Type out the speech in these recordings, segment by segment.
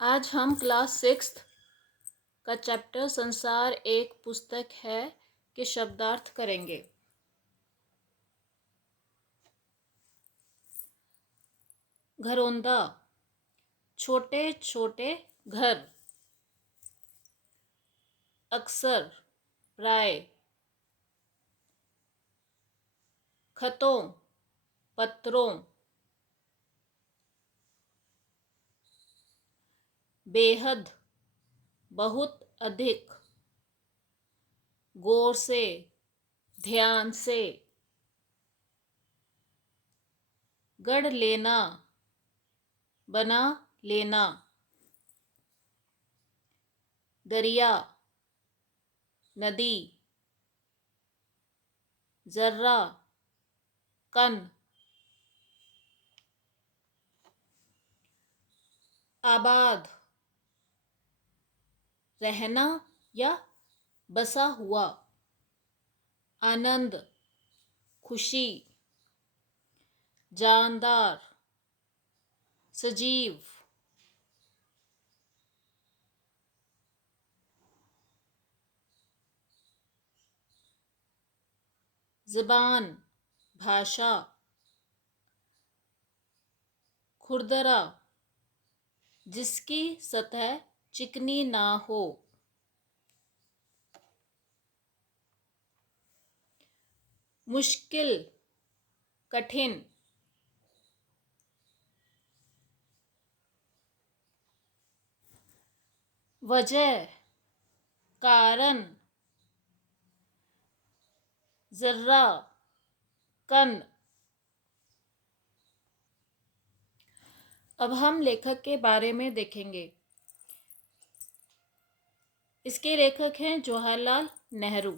आज हम क्लास 6 का चैप्टर संसार एक पुस्तक है के शब्दार्थ करेंगे। घरौंदा, छोटे छोटे घर। अक्सर, प्राय। खतों, पत्रों। बेहद, बहुत अधिक। गौर से, ध्यान से। गढ़ लेना, बना लेना। दरिया, नदी। जर्रा, कण। आबाद, रहना या बसा हुआ। आनंद, खुशी। जानदार, सजीव। ज़बान, भाषा। खुरदरा, जिसकी सतह चिकनी ना हो। मुश्किल, कठिन। वजह, कारण। जर्रा, कण। अब हम लेखक के बारे में देखेंगे। इसके लेखक हैं जवाहरलाल नेहरू।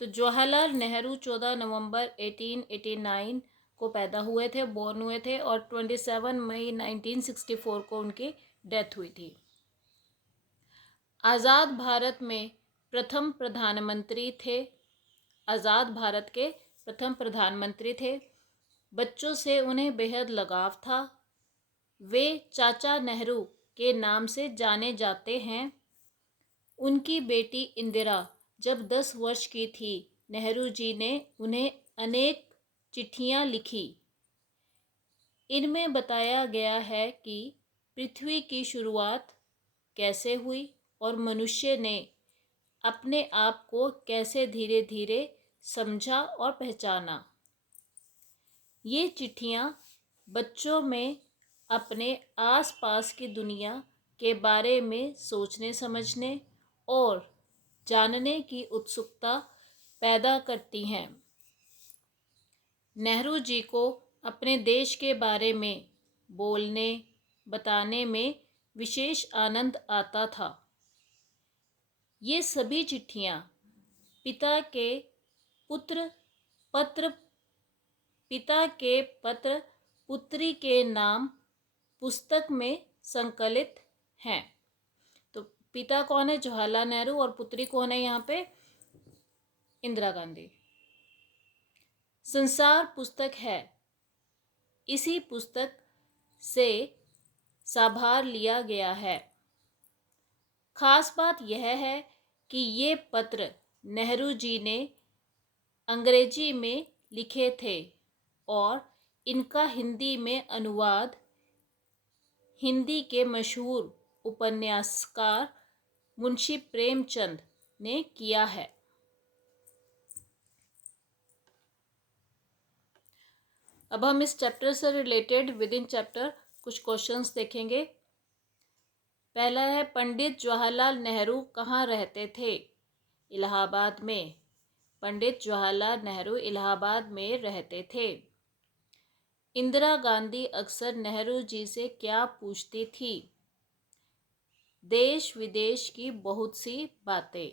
तो जवाहरलाल नेहरू 14 नवंबर 1889 को पैदा हुए थे, बॉर्न हुए थे, और 27 मई 1964 को उनकी डेथ हुई थी। आज़ाद भारत में प्रथम प्रधानमंत्री थे। आज़ाद भारत के प्रथम प्रधानमंत्री थे। बच्चों से उन्हें बेहद लगाव था। वे चाचा नेहरू के नाम से जाने जाते हैं। उनकी बेटी इंदिरा जब 10 वर्ष की थी, नेहरू जी ने उन्हें अनेक चिट्ठियां लिखी। इनमें बताया गया है कि पृथ्वी की शुरुआत कैसे हुई और मनुष्य ने अपने आप को कैसे धीरे धीरे समझा और पहचाना। ये चिट्ठियाँ बच्चों में अपने आसपास की दुनिया के बारे में सोचने समझने और जानने की उत्सुकता पैदा करती हैं। नेहरू जी को अपने देश के बारे में बोलने, बताने में विशेष आनंद आता था। ये सभी चिट्ठियाँ पिता के पुत्र पत्र पिता के पत्र पुत्री के नाम पुस्तक में संकलित हैं। तो पिता कौन है? जवाहरलाल नेहरू। और पुत्री कौन है यहाँ पे? इंदिरा गांधी। संसार पुस्तक है। इसी पुस्तक से साभार लिया गया है। खास बात यह है कि ये पत्र नेहरू जी ने अंग्रेजी में लिखे थे और इनका हिंदी में अनुवाद हिंदी के मशहूर उपन्यासकार मुंशी प्रेमचंद ने किया है। अब हम इस चैप्टर से रिलेटेड विद इन चैप्टर कुछ क्वेश्चंस देखेंगे। पहला है, पंडित जवाहरलाल नेहरू कहाँ रहते थे? इलाहाबाद में। पंडित जवाहरलाल नेहरू इलाहाबाद में रहते थे। इंदिरा गांधी अक्सर नेहरू जी से क्या पूछती थी? देश विदेश की बहुत सी बातें।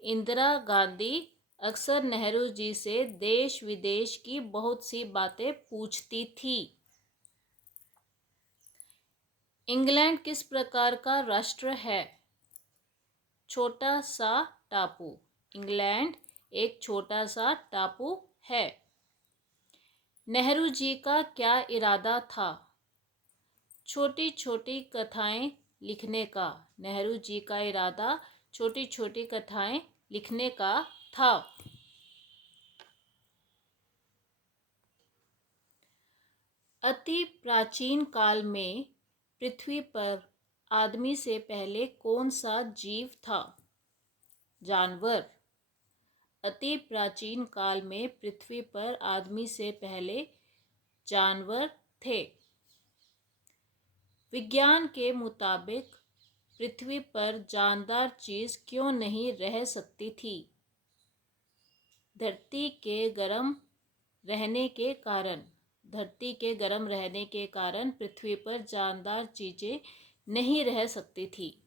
इंदिरा गांधी अक्सर नेहरू जी से देश विदेश की बहुत सी बातें पूछती थी। इंग्लैंड किस प्रकार का राष्ट्र है? छोटा सा टापू। इंग्लैंड एक छोटा सा टापू है। नेहरू जी का क्या इरादा था? छोटी छोटी कथाएं लिखने का। नेहरू जी का इरादा छोटी छोटी कथाएं लिखने का था। अति प्राचीन काल में पृथ्वी पर आदमी से पहले कौन सा जीव था? जानवर। अति प्राचीन काल में पृथ्वी पर आदमी से पहले जानवर थे। विज्ञान के मुताबिक पृथ्वी पर जानदार चीज क्यों नहीं रह सकती थी? धरती के गर्म रहने के कारण। धरती के गर्म रहने के कारण पृथ्वी पर जानदार चीजें नहीं रह सकती थी।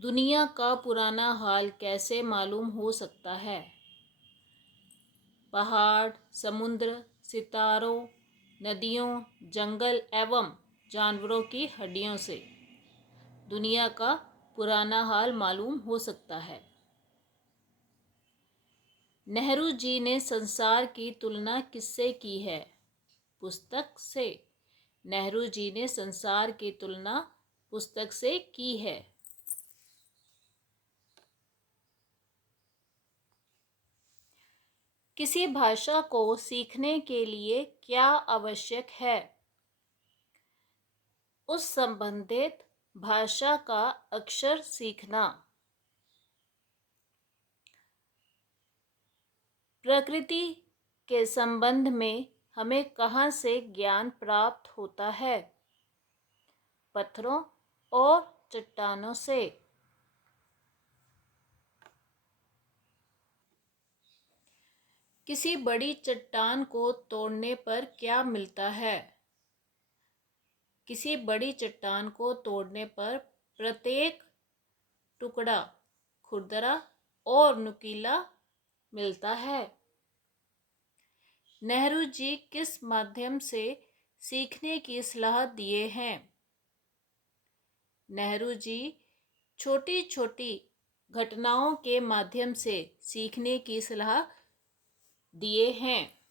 दुनिया का पुराना हाल कैसे मालूम हो सकता है? पहाड़, समुद्र, सितारों, नदियों, जंगल एवं जानवरों की हड्डियों से दुनिया का पुराना हाल मालूम हो सकता है। नेहरू जी ने संसार की तुलना किससे की है? पुस्तक से। नेहरू जी ने संसार की तुलना पुस्तक से की है। किसी भाषा को सीखने के लिए क्या आवश्यक है? उस संबंधित भाषा का अक्षर सीखना। प्रकृति के संबंध में हमें कहाँ से ज्ञान प्राप्त होता है? पत्थरों और चट्टानों से। किसी बड़ी चट्टान को तोड़ने पर क्या मिलता है? किसी बड़ी चट्टान को तोड़ने पर प्रत्येक टुकड़ा खुरदरा और नुकीला मिलता है। नेहरू जी किस माध्यम से सीखने की सलाह दिए हैं? नेहरू जी छोटी छोटी घटनाओं के माध्यम से सीखने की सलाह दिए हैं।